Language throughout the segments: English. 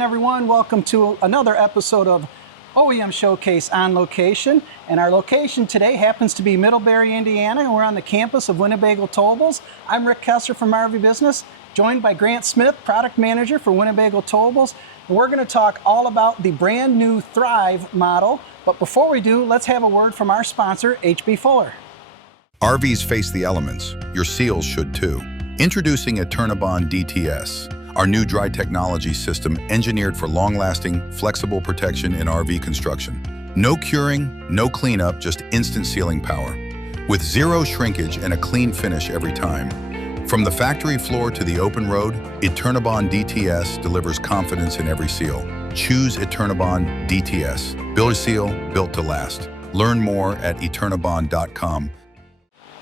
again, everyone. Welcome to another episode of OEM Showcase on location. And our location today happens to be Middlebury, Indiana, and we're on the campus of Winnebago Towables. I'm Rick Kessler from RVBusiness, joined by Grant Smith, product manager for Winnebago Towables. And we're going to talk all about the brand new Thrive model. But before we do, let's have a word from our sponsor, H.B. Fuller. RVs face the elements. Your seals should too. Introducing Eternabond DTS, our new dry technology system engineered for long-lasting, flexible protection in RV construction. No curing, no cleanup, just instant sealing power. With zero shrinkage and a clean finish every time. From the factory floor to the open road, Eternabond DTS delivers confidence in every seal. Choose Eternabond DTS. Build a seal, built to last. Learn more at eternabond.com.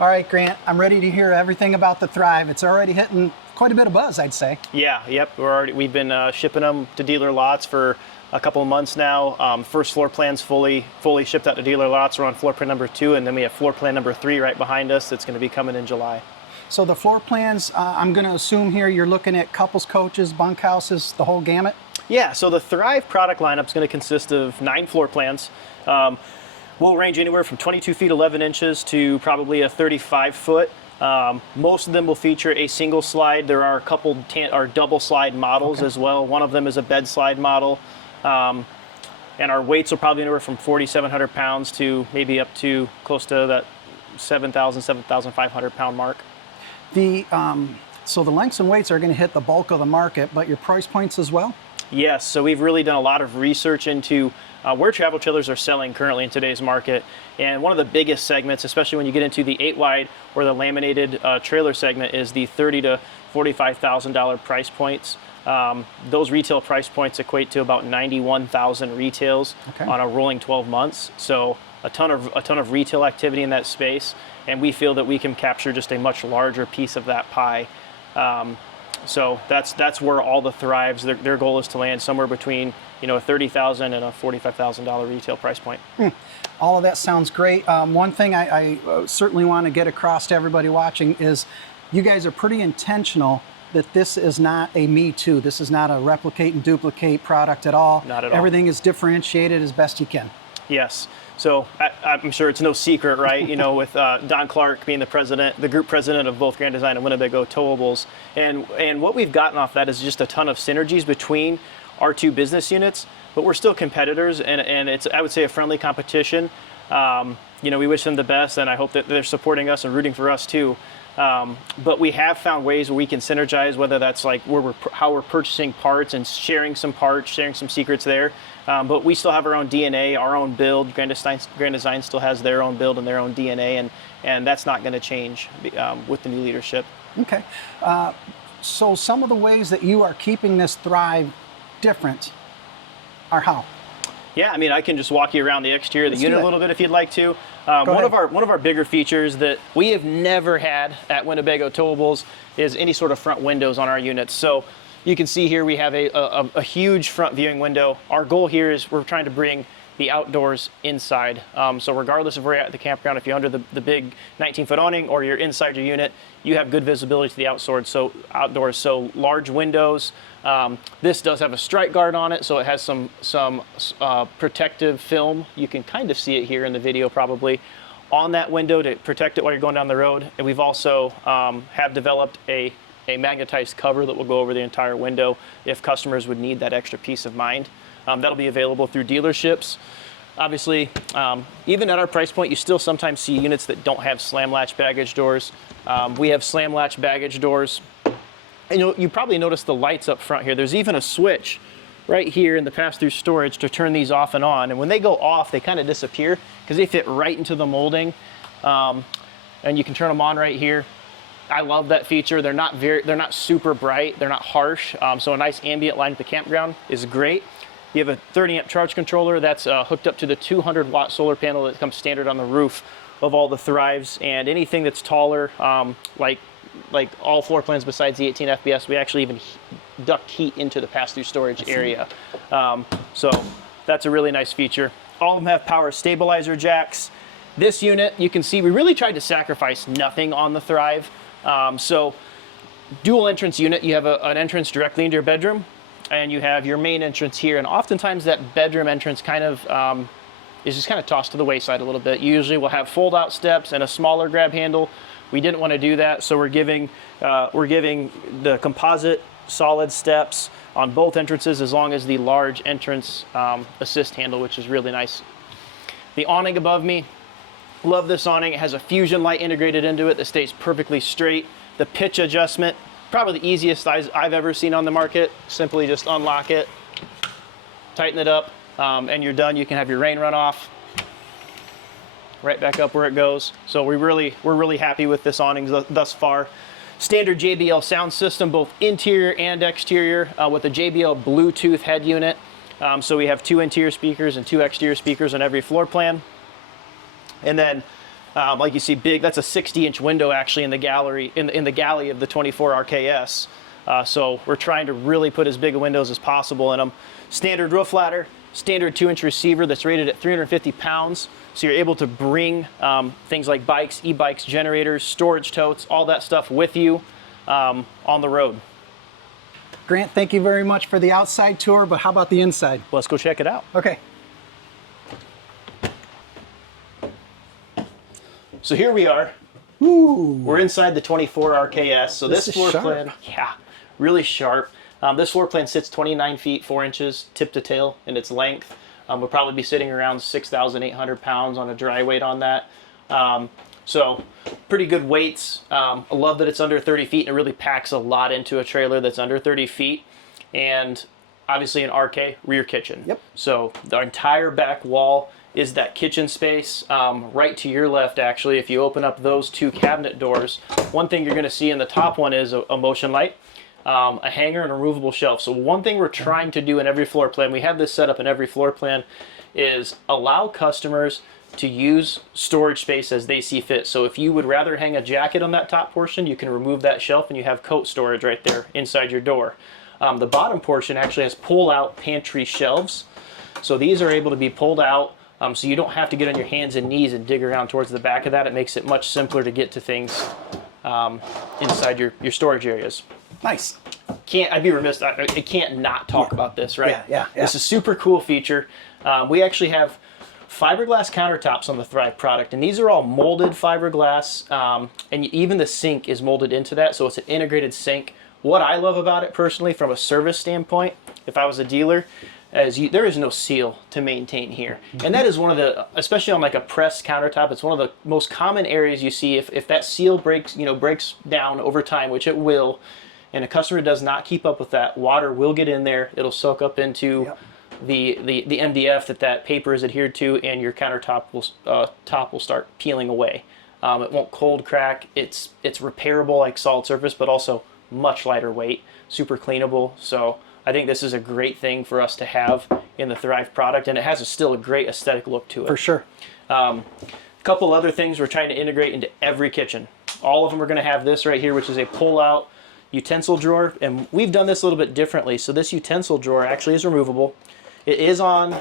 All right, Grant, I'm ready to hear everything about the Thrive. It's already hitting quite a bit of buzz, I'd say. Yeah, yep. We've been shipping them to dealer lots for a couple of months now. First floor plan's fully shipped out to dealer lots. We're on floor plan number 2, and then we have floor plan number 3 right behind us that's going to be coming in July. So the floor plans, I'm going to assume here you're looking at couples coaches, bunkhouses, the whole gamut? Yeah, so the Thrive product lineup is going to consist of 9 floor plans. Will range anywhere from 22 feet 11 inches to probably a 35 foot. Most of them will feature a single slide. There are a couple double slide models as well. One of them is a bed slide model. And our weights will probably anywhere from 4,700 pounds to maybe up to close to that 7,000, 7,500 pound mark. So the lengths and weights are going to hit the bulk of the market, but your price points as well? Yes, so we've really done a lot of research into where travel trailers are selling currently in today's market. And one of the biggest segments, especially when you get into the 8-wide or the laminated trailer segment, is the $30,000 to $45,000 price points. Those retail price points equate to about 91,000 retails on a rolling 12 months. So a ton of retail activity in that space, and we feel that we can capture just a much larger piece of that pie. So that's where all the Thrives, their goal is to land somewhere between a $30,000 and a $45,000 retail price point. All of that sounds great. One thing I certainly want to get across to everybody watching is you guys are pretty intentional that this is not a me too. This is not a replicate and duplicate product at all. Not at all. Everything is differentiated as best you can. Yes. So I'm sure it's no secret, right? With Don Clark being the group president of both Grand Design and Winnebago Towables. And what we've gotten off that is just a ton of synergies between our two business units, but we're still competitors, and it's, I would say, a friendly competition. We wish them the best, and I hope that they're supporting us and rooting for us too. But we have found ways where we can synergize, whether that's like how we're purchasing parts and sharing some parts, sharing some secrets there. But we still have our own DNA, our own build. Grand Design still has their own build and their own DNA, and that's not going to change with the new leadership. Okay. So some of the ways that you are keeping this Thrive different are how? Yeah, I can just walk you around the exterior of the unit a little bit if you'd like to. One of our bigger features that we have never had at Winnebago Towables is any sort of front windows on our units. So you can see here we have a huge front viewing window. Our goal here is we're trying to bring the outdoors inside. So regardless of where you're at the campground, if you're under the big 19-foot awning or you're inside your unit, you have good visibility to the outdoors. So large windows. This does have a strike guard on it, so it has some protective film. You can kind of see it here in the video probably on that window to protect it while you're going down the road. And we've also have developed a magnetized cover that will go over the entire window if customers would need that extra peace of mind. That'll be available through dealerships. Obviously, even at our price point, you still sometimes see units that don't have slam latch baggage doors. We have slam latch baggage doors. And you probably noticed the lights up front here. There's even a switch right here in the pass-through storage to turn these off and on. And when they go off, they kind of disappear because they fit right into the molding. And you can turn them on right here. I love that feature. They're not super bright. They're not harsh. So a nice ambient light at the campground is great. You have a 30-amp charge controller that's hooked up to the 200-watt solar panel that comes standard on the roof of all the Thrives. And anything that's taller, like all floor plans besides the 18 FBS, we actually even duct heat into the pass-through storage area. So that's a really nice feature. All of them have power stabilizer jacks. This unit, you can see we really tried to sacrifice nothing on the Thrive. So dual entrance unit, you have an entrance directly into your bedroom. and you have your main entrance here. And oftentimes that bedroom entrance kind of is just kind of tossed to the wayside a little bit. You usually will have fold-out steps and a smaller grab handle. We didn't want to do that, so we're giving the composite solid steps on both entrances, as long as the large entrance assist handle, which is really nice. The awning above me, love this awning. It has a fusion light integrated into it that stays perfectly straight. The pitch adjustment, probably the easiest I've ever seen on the market. Simply just unlock it, tighten it up, and you're done. You can have your rain runoff right back up where it goes. So we're really happy with this awning thus far. Standard JBL sound system, both interior and exterior, with a JBL Bluetooth head unit. So we have 2 interior speakers and 2 exterior speakers on every floor plan. And then, like you see, that's a 60-inch window actually in the gallery, in the galley of the 24 RKS. So we're trying to really put as big of windows as possible in them. Standard roof ladder, standard 2-inch receiver that's rated at 350 pounds. So you're able to bring things like bikes, e-bikes, generators, storage totes, all that stuff with you on the road. Grant, thank you very much for the outside tour, but how about the inside? Let's go check it out. Okay. So here we are. Ooh. We're inside the 24 RKS. So this floor plan, yeah, really sharp. This floor plan sits 29 feet 4 inches tip to tail in its length. We'll probably be sitting around 6,800 pounds on a dry weight on that. So pretty good weights. I love that it's under 30 feet and it really packs a lot into a trailer that's under 30 feet. And obviously an RK rear kitchen. Yep. So the entire back wall is that kitchen space. Right to your left, actually, if you open up those 2 cabinet doors, one thing you're going to see in the top one is a motion light, a hanger, and a removable shelf. So one thing we're trying to do in every floor plan, we have this set up in every floor plan, is allow customers to use storage space as they see fit. So if you would rather hang a jacket on that top portion, you can remove that shelf and you have coat storage right there inside your door. The bottom portion actually has pull-out pantry shelves. So these are able to be pulled out, so you don't have to get on your hands and knees and dig around towards the back of that. It makes it much simpler to get to things inside your storage areas. Nice. I'd be remiss, I can't not talk about this, right? Yeah. This is a super cool feature. We actually have fiberglass countertops on the Thrive product, and these are all molded fiberglass, and even the sink is molded into that, so it's an integrated sink. What I love about it personally from a service standpoint, if I was a dealer, there is no seal to maintain here. And that is one of the, especially on like a pressed countertop, it's one of the most common areas you see if that seal breaks down over time, which it will, and a customer does not keep up with that, water will get in there, it'll soak up into the MDF that paper is adhered to, and your countertop top will start peeling away. It won't cold crack, it's repairable like solid surface, but also much lighter weight, super cleanable. So I think this is a great thing for us to have in the Thrive product, and it has still a great aesthetic look to it. For sure. A couple other things we're trying to integrate into every kitchen. All of them are going to have this right here, which is a pull-out utensil drawer, and we've done this a little bit differently. So this utensil drawer actually is removable. It is on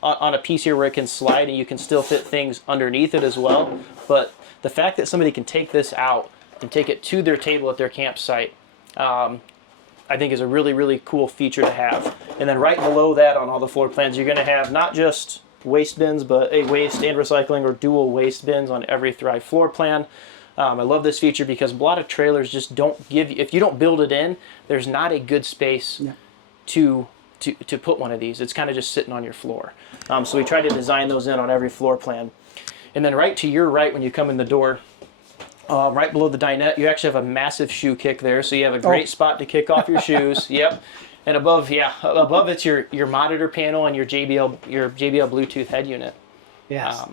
a piece here where it can slide, and you can still fit things underneath it as well. But the fact that somebody can take this out and take it to their table at their campsite, I think is a really, really cool feature to have. And then right below that on all the floor plans, you're going to have not just waste bins, but a waste and recycling or dual waste bins on every Thrive floor plan. I love this feature because a lot of trailers just don't give you, if you don't build it in, there's not a good space to put one of these. It's kind of just sitting on your floor. So we try to design those in on every floor plan. And then right to your right when you come in the door, right below the dinette, you actually have a massive shoe kick there, so you have a great spot to kick off your shoes. Yep. And above it's your monitor panel and your JBL Bluetooth head unit. Yes.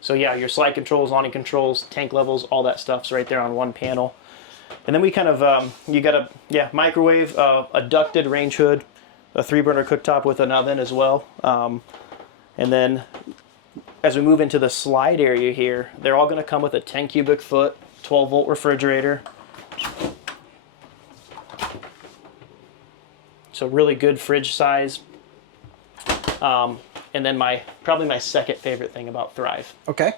So yeah, your slide controls, awning controls, tank levels, all that stuff's right there on one panel. And then we kind of you got a microwave, a ducted range hood, a 3-burner cooktop with an oven as well. And then as we move into the slide area here, they're all going to come with a 10 cubic foot, 12-volt refrigerator. So really good fridge size. And then probably my second favorite thing about Thrive. Okay.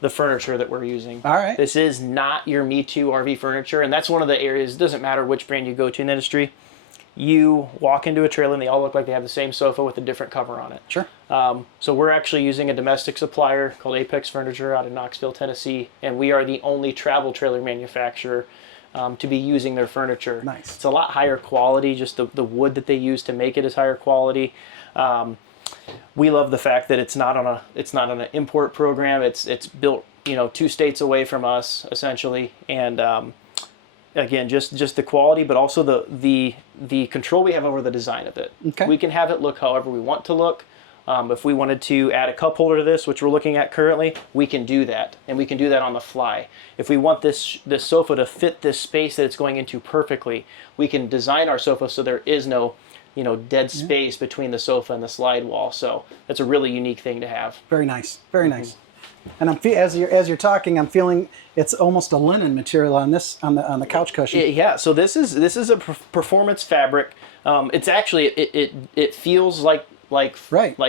The furniture that we're using. All right. This is not your Me Too RV furniture, and that's one of the areas, it doesn't matter which brand you go to in the industry, you walk into a trailer and they all look like they have the same sofa with a different cover on it. Sure. So we're actually using a domestic supplier called Apex Furniture out of Knoxville, Tennessee, and we are the only travel trailer manufacturer to be using their furniture. Nice. It's a lot higher quality, just the wood that they use to make it is higher quality. We love the fact that it's not on an import program. It's built, 2 states away from us essentially, and again, just the quality, but also the control we have over the design of it. Okay. We can have it look however we want to look. If we wanted to add a cup holder to this, which we're looking at currently, we can do that, and we can do that on the fly. If we want this sofa to fit this space that it's going into perfectly, we can design our sofa so there is no dead space between the sofa and the slide wall. So that's a really unique thing to have. Very nice. Very nice. And as you're talking, I'm feeling it's almost a linen material on this on the couch cushion. Yeah. So this is a performance fabric. It's actually it feels like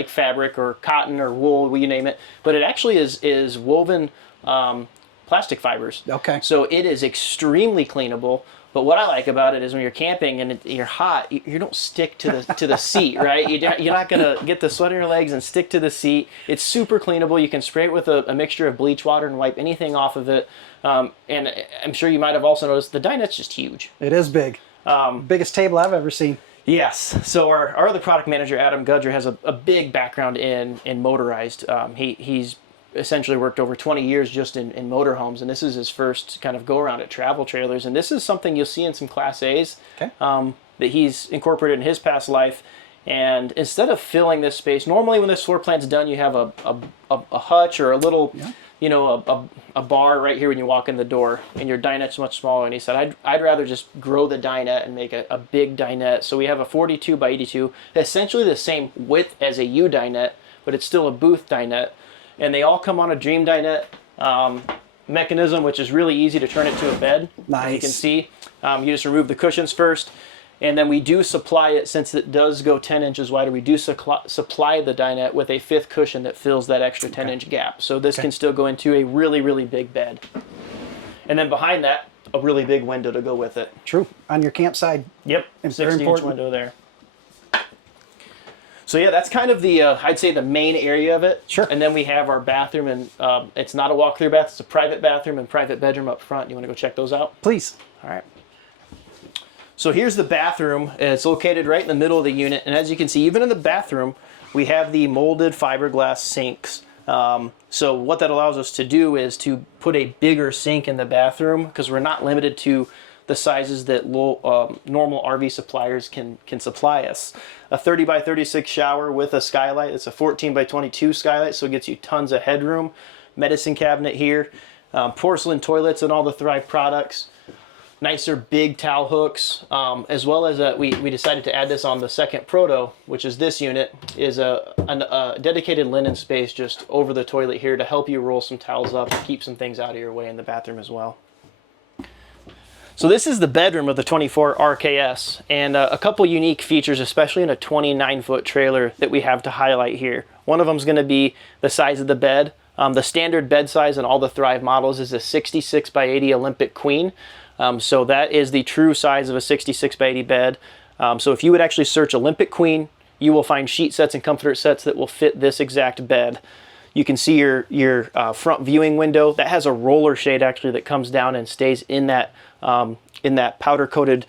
fabric or cotton or wool, you name it, but it actually is woven plastic fibers. Okay. So it is extremely cleanable. But what I like about it is when you're camping and you're hot, you don't stick to the seat, right? You're not gonna get the sweat on your legs and stick to the seat. It's super cleanable. You can spray it with a mixture of bleach water and wipe anything off of it. And I'm sure you might have also noticed the dinette's just huge. It is big. Biggest table I've ever seen. Yes. So our other product manager, Adam Gudger, has a big background in motorized. He's essentially worked over 20 years just in motorhomes, and this is his first kind of go around at travel trailers. And this is something you'll see in some Class A's that he's incorporated in his past life. And instead of filling this space, normally when this floor plan's done, you have a hutch or a little, a bar right here when you walk in the door, and your dinette's much smaller. And he said, I'd rather just grow the dinette and make a big dinette. So we have a 42 by 82, essentially the same width as a U dinette, but it's still a booth dinette. And they all come on a Dream dinette mechanism, which is really easy to turn it to a bed. Nice. You can see. You just remove the cushions first, and then we do supply it, since it does go 10 inches wider, we do supply the dinette with a 5th cushion that fills that extra 10-inch gap. So this can still go into a really, really big bed. And then behind that, a really big window to go with it. True. On your campsite. Yep, It's very 60-inch important. window there. So yeah, that's kind of the, I'd say the main area of it. Sure. And then we have our bathroom, and it's not a walk-through bath, it's a private bathroom and private bedroom up front. You want to go check those out? Please. All right. So here's the bathroom. It's located right in the middle of the unit, and as you can see, even in the bathroom, we have the molded fiberglass sinks. So what that allows us to do is to put a bigger sink in the bathroom, because we're not limited to the sizes that normal RV suppliers can supply us. A 30 by 36 shower with a skylight. It's a 14 by 22 skylight, so it gets you tons of headroom. Medicine cabinet here. Porcelain toilets and all the Thrive products. Nicer big towel hooks, as well as we decided to add this on the second proto, which is this unit, is a dedicated linen space just over the toilet here to help you roll some towels up and keep some things out of your way in the bathroom as well. So this is the bedroom of the 24 RKS, and a couple unique features, especially in a 29-foot trailer, that we have to highlight here. One of them is going to be the size of the bed. The standard bed size in all the Thrive models is a 66 by 80 Olympic Queen. So that is the true size of a 66 by 80 bed. So if you would actually search Olympic Queen, you will find sheet sets and comforter sets that will fit this exact bed. You can see your front viewing window. That has a roller shade actually that comes down and stays in that powder coated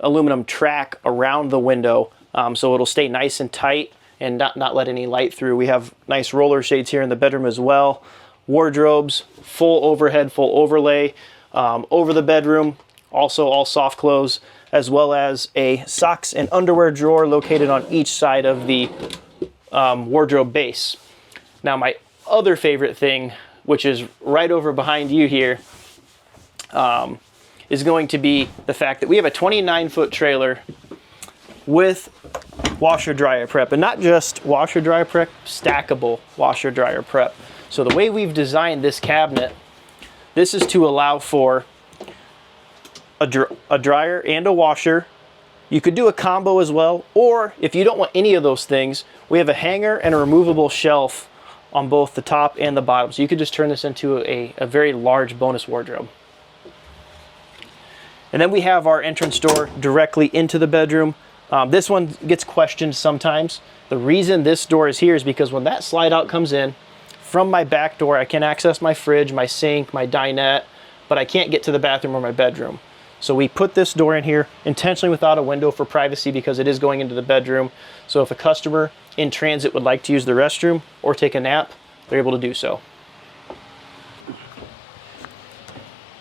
aluminum track around the window. So it'll stay nice and tight and not let any light through. We have nice roller shades here in the bedroom as well. Wardrobes, full overhead, full overlay over the bedroom. Also all soft close, as well as a socks and underwear drawer located on each side of the wardrobe base. Now my other favorite thing, which is right over behind you here, is going to be the fact that we have a 29-foot trailer with washer dryer prep, and not just washer dryer prep, stackable washer dryer prep. So the way we've designed this cabinet, this is to allow for a dryer and a washer. You could do a combo as well, or if you don't want any of those things, we have a hanger and a removable shelf on both the top and the bottom. So you could just turn this into a very large bonus wardrobe. And then we have our entrance door directly into the bedroom. This one gets questioned sometimes. The reason this door is here is because when that slide out comes in, from my back door, I can access my fridge, my sink, my dinette, but I can't get to the bathroom or my bedroom. So we put this door in here intentionally without a window for privacy because it is going into the bedroom. So if a customer in transit would like to use the restroom or take a nap, they're able to do so.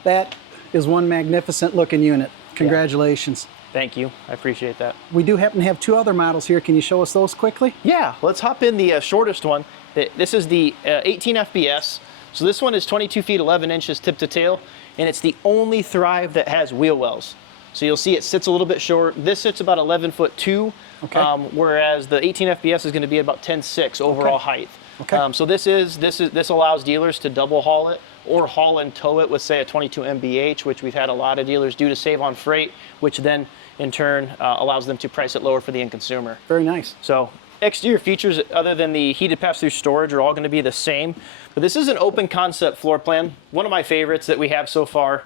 That is one magnificent looking unit. Congratulations. Thank you. I appreciate that. We do happen to have two other models here. Can you show us those quickly? Yeah, let's hop in the shortest one. This is the 18 FBS. So this one is 22 feet 11 inches tip to tail, and it's the only Thrive that has wheel wells. So you'll see it sits a little bit short. This sits about 11'2", okay. Whereas the 18 FBS is going to be about 10'6" overall height. Okay. So this allows dealers to double haul it or haul and tow it with, say, a 22 MBH, which we've had a lot of dealers do to save on freight, which then in turn allows them to price it lower for the end consumer. Very nice. So exterior features other than the heated pass-through storage are all going to be the same, but this is an open concept floor plan. One of my favorites that we have so far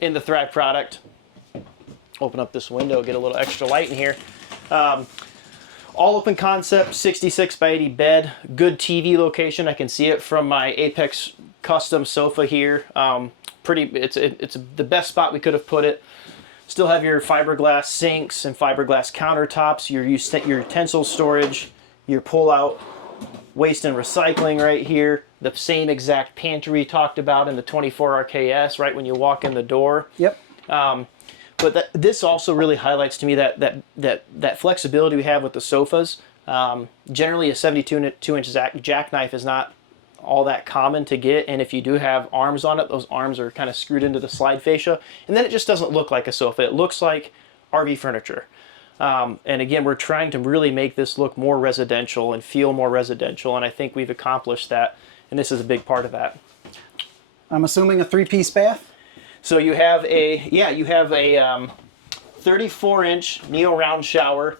in the Thrive product. Open up this window, get a little extra light in here. All open concept, 66 by 80 bed, good TV location. I can see it from my Apex custom sofa here. It's the best spot we could have put it. Still have your fiberglass sinks and fiberglass countertops, your utensil storage, your pull-out waste and recycling right here. The same exact pantry we talked about in the 24 RKS right when you walk in the door. Yep. But this also really highlights to me that flexibility we have with the sofas. Generally, a 72-inch jackknife is not all that common to get, and if you do have arms on it, those arms are kind of screwed into the slide fascia, and then it just doesn't look like a sofa. It looks like RV furniture. And again, we're trying to really make this look more residential and feel more residential, and I think we've accomplished that, and this is a big part of that. I'm assuming a 3-piece bath? So you have a 34-inch Neo round shower,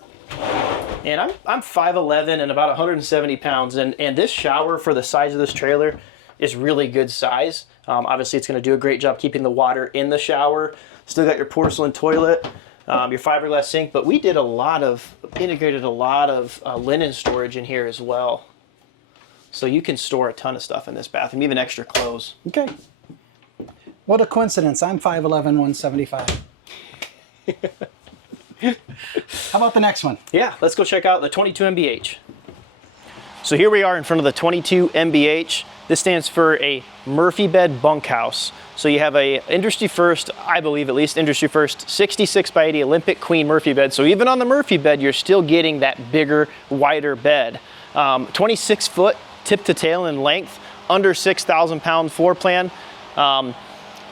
and I'm 5'11" and about 170 pounds, and this shower for the size of this trailer is really good size. Obviously, it's going to do a great job keeping the water in the shower. Still got your porcelain toilet, your fiberglass sink, but we did integrated a lot of linen storage in here as well. So you can store a ton of stuff in this bathroom, even extra clothes. Okay. What a coincidence. I'm 5'11", 175. How about the next one? Yeah, let's go check out the 22 MBH. So here we are in front of the 22 MBH. This stands for a Murphy bed bunkhouse. So you have a industry first, I believe at least industry first, 66 by 80 Olympic Queen Murphy bed. So even on the Murphy bed, you're still getting that bigger, wider bed. 26 foot tip to tail in length, under 6,000 pound floor plan.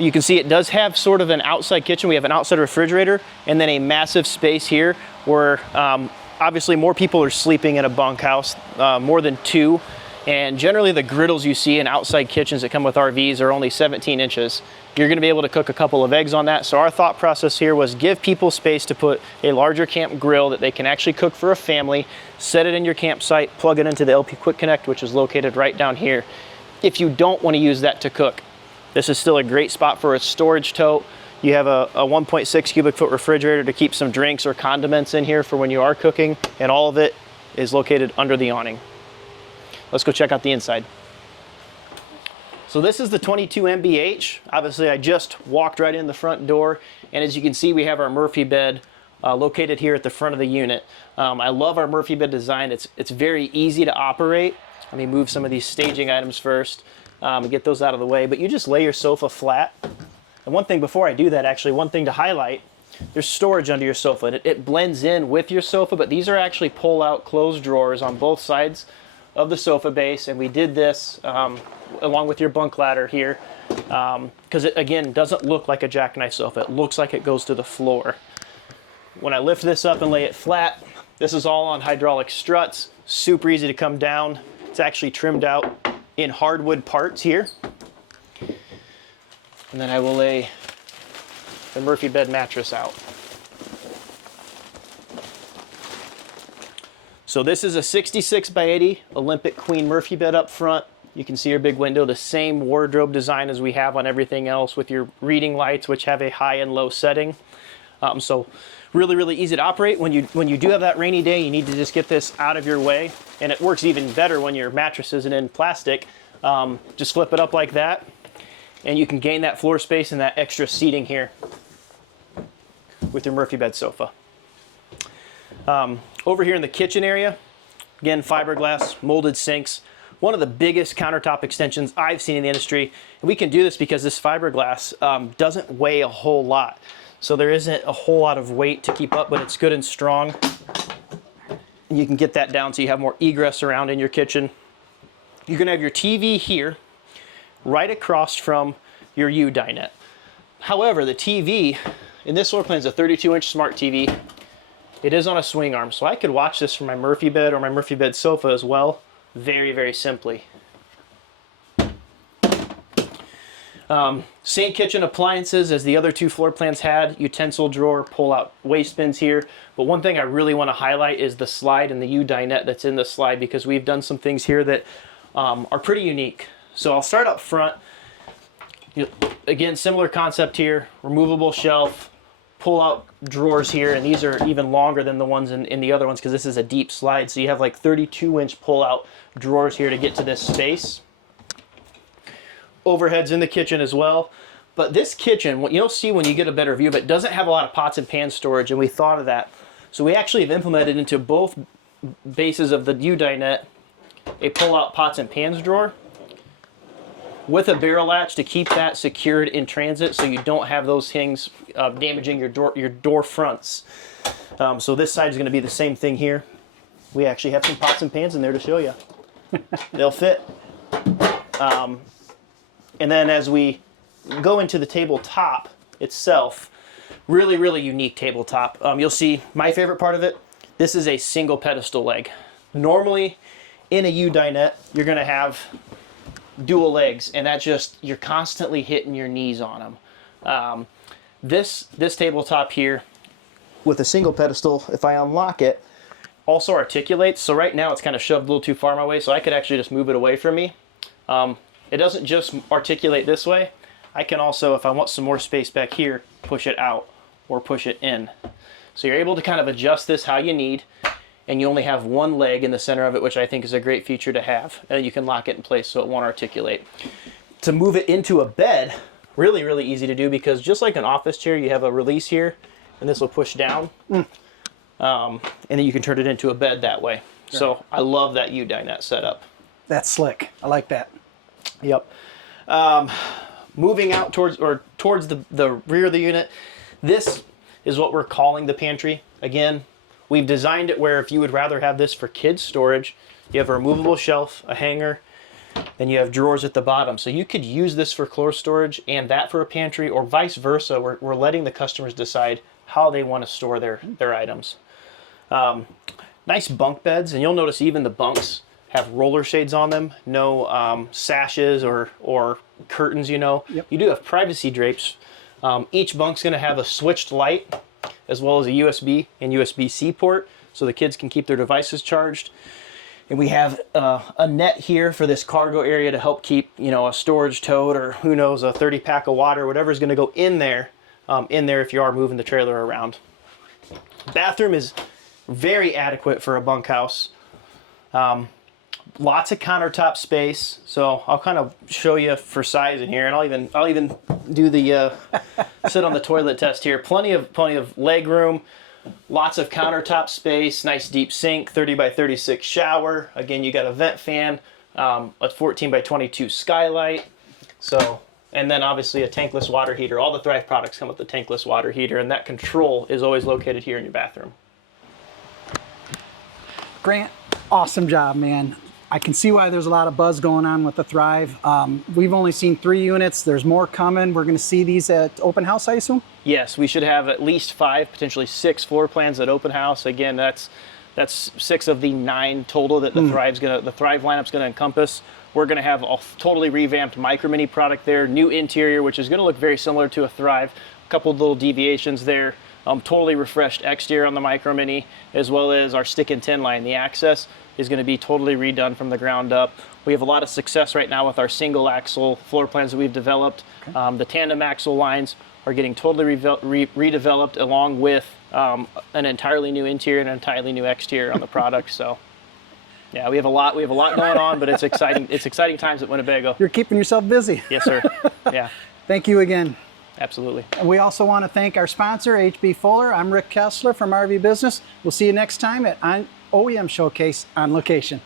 You can see it does have sort of an outside kitchen. We have an outside refrigerator and then a massive space here where obviously more people are sleeping in a bunkhouse, more than 2. And generally the griddles you see in outside kitchens that come with RVs are only 17 inches. You're gonna be able to cook a couple of eggs on that. So our thought process here was give people space to put a larger camp grill that they can actually cook for a family, set it in your campsite, plug it into the LP Quick Connect, which is located right down here. If you don't wanna use that to cook, this is still a great spot for a storage tote. You have a 1.6 cubic foot refrigerator to keep some drinks or condiments in here for when you are cooking, and all of it is located under the awning. Let's go check out the inside. So this is the 22 MBH. Obviously, I just walked right in the front door, and as you can see, we have our Murphy bed located here at the front of the unit. I love our Murphy bed design. It's very easy to operate. Let me move some of these staging items first. Get those out of the way, but you just lay your sofa flat. And one thing before I do that, actually, one thing to highlight, there's storage under your sofa. It blends in with your sofa, but these are actually pull-out closed drawers on both sides of the sofa base, and we did this along with your bunk ladder here because it, again, doesn't look like a jackknife sofa. It looks like it goes to the floor. When I lift this up and lay it flat, this is all on hydraulic struts, super easy to come down. It's actually trimmed out in hardwood parts here. And then I will lay the Murphy bed mattress out. So this is a 66 by 80 Olympic Queen Murphy bed up front. You can see your big window, the same wardrobe design as we have on everything else with your reading lights, which have a high and low setting. So Really, really easy to operate. When you do have that rainy day, you need to just get this out of your way, and it works even better when your mattress isn't in plastic. Just flip it up like that, and you can gain that floor space and that extra seating here with your Murphy bed sofa. Over here in the kitchen area, again, fiberglass, molded sinks. One of the biggest countertop extensions I've seen in the industry. And we can do this because this fiberglass doesn't weigh a whole lot. So there isn't a whole lot of weight to keep up, but it's good and strong. And you can get that down so you have more egress around in your kitchen. You're gonna have your TV here, right across from your U-dinette. However, the TV in this floor plan is a 32-inch smart TV. It is on a swing arm, so I could watch this from my Murphy bed or my Murphy bed sofa as well, very, very simply. Same kitchen appliances as the other two floor plans had. Utensil drawer, pull-out waste bins here. But one thing I really want to highlight is the slide and the U-dinette that's in the slide, because we've done some things here that are pretty unique. So I'll start up front. Again, similar concept here, removable shelf, pull-out drawers here, and these are even longer than the ones in the other ones because this is a deep slide. So you have like 32-inch pull-out drawers here to get to this space. Overheads in the kitchen as well. But this kitchen, what you'll see when you get a better view of it, doesn't have a lot of pots and pan storage, and we thought of that. So we actually have implemented into both bases of the U-dinette a pull-out pots and pans drawer with a barrel latch to keep that secured in transit so you don't have those things damaging your door fronts. So this side is going to be the same thing here. We actually have some pots and pans in there to show you. They'll fit. And then as we go into the tabletop itself, really, really unique tabletop. You'll see my favorite part of it. This is a single pedestal leg. Normally in a U-dinette, you're going to have dual legs, and that just, you're constantly hitting your knees on them. This tabletop here with a single pedestal, if I unlock it, also articulates. So right now it's kind of shoved a little too far my way, so I could actually just move it away from me. It doesn't just articulate this way. I can also, if I want some more space back here, push it out or push it in. So you're able to kind of adjust this how you need, and you only have one leg in the center of it, which I think is a great feature to have. And you can lock it in place so it won't articulate. To move it into a bed, really, really easy to do, because just like an office chair, you have a release here, and this will push down. And then you can turn it into a bed that way. Right. So I love that U-dinette setup. That's slick. I like that. Yep. Moving out towards the rear of the unit, this is what we're calling the pantry. Again, we've designed it where if you would rather have this for kids storage, you have a removable shelf, a hanger, and you have drawers at the bottom. So you could use this for clothes storage and that for a pantry, or vice versa. We're letting the customers decide how they want to store their items. Nice bunk beds, and you'll notice even the bunks have roller shades on them, no sashes or curtains, you know. Yep. You do have privacy drapes. Each bunk's gonna have a switched light as well as a USB and USB-C port so the kids can keep their devices charged. And we have a net here for this cargo area to help keep, you know, a storage tote or who knows, a 30-pack of water, whatever's gonna go in there if you are moving the trailer around. Bathroom is very adequate for a bunkhouse. Lots of countertop space, so I'll kind of show you for size in here, and I'll even do the sit on the toilet test here. Plenty of leg room, lots of countertop space, nice deep sink, 30 by 36 shower. Again, you got a vent fan, a 14 by 22 skylight. So, and then obviously a tankless water heater. All the Thrive products come with the tankless water heater, and that control is always located here in your bathroom. Grant, awesome job, man. I can see why there's a lot of buzz going on with the Thrive. We've only seen 3 units. There's more coming. We're going to see these at open house, I assume? Yes, we should have at least 5, potentially 6 floor plans at open house. Again, that's 6 of the 9 total that the Thrive lineup's going to encompass. We're going to have a totally revamped Micro Mini product there, new interior, which is going to look very similar to a Thrive. A couple of little deviations there. Totally refreshed exterior on the Micro Mini, as well as our stick and tin line. The Access is going to be totally redone from the ground up. We have a lot of success right now with our single axle floor plans that we've developed. Okay. The tandem axle lines are getting totally redeveloped along with an entirely new interior and an entirely new exterior on the product. So yeah, we have a lot going on, but it's exciting. It's exciting times at Winnebago. You're keeping yourself busy. Yes, sir. Yeah. Thank you again. Absolutely. And we also want to thank our sponsor, H.B. Fuller. I'm Rick Kessler from RV Business. We'll see you next time at OEM Showcase on location.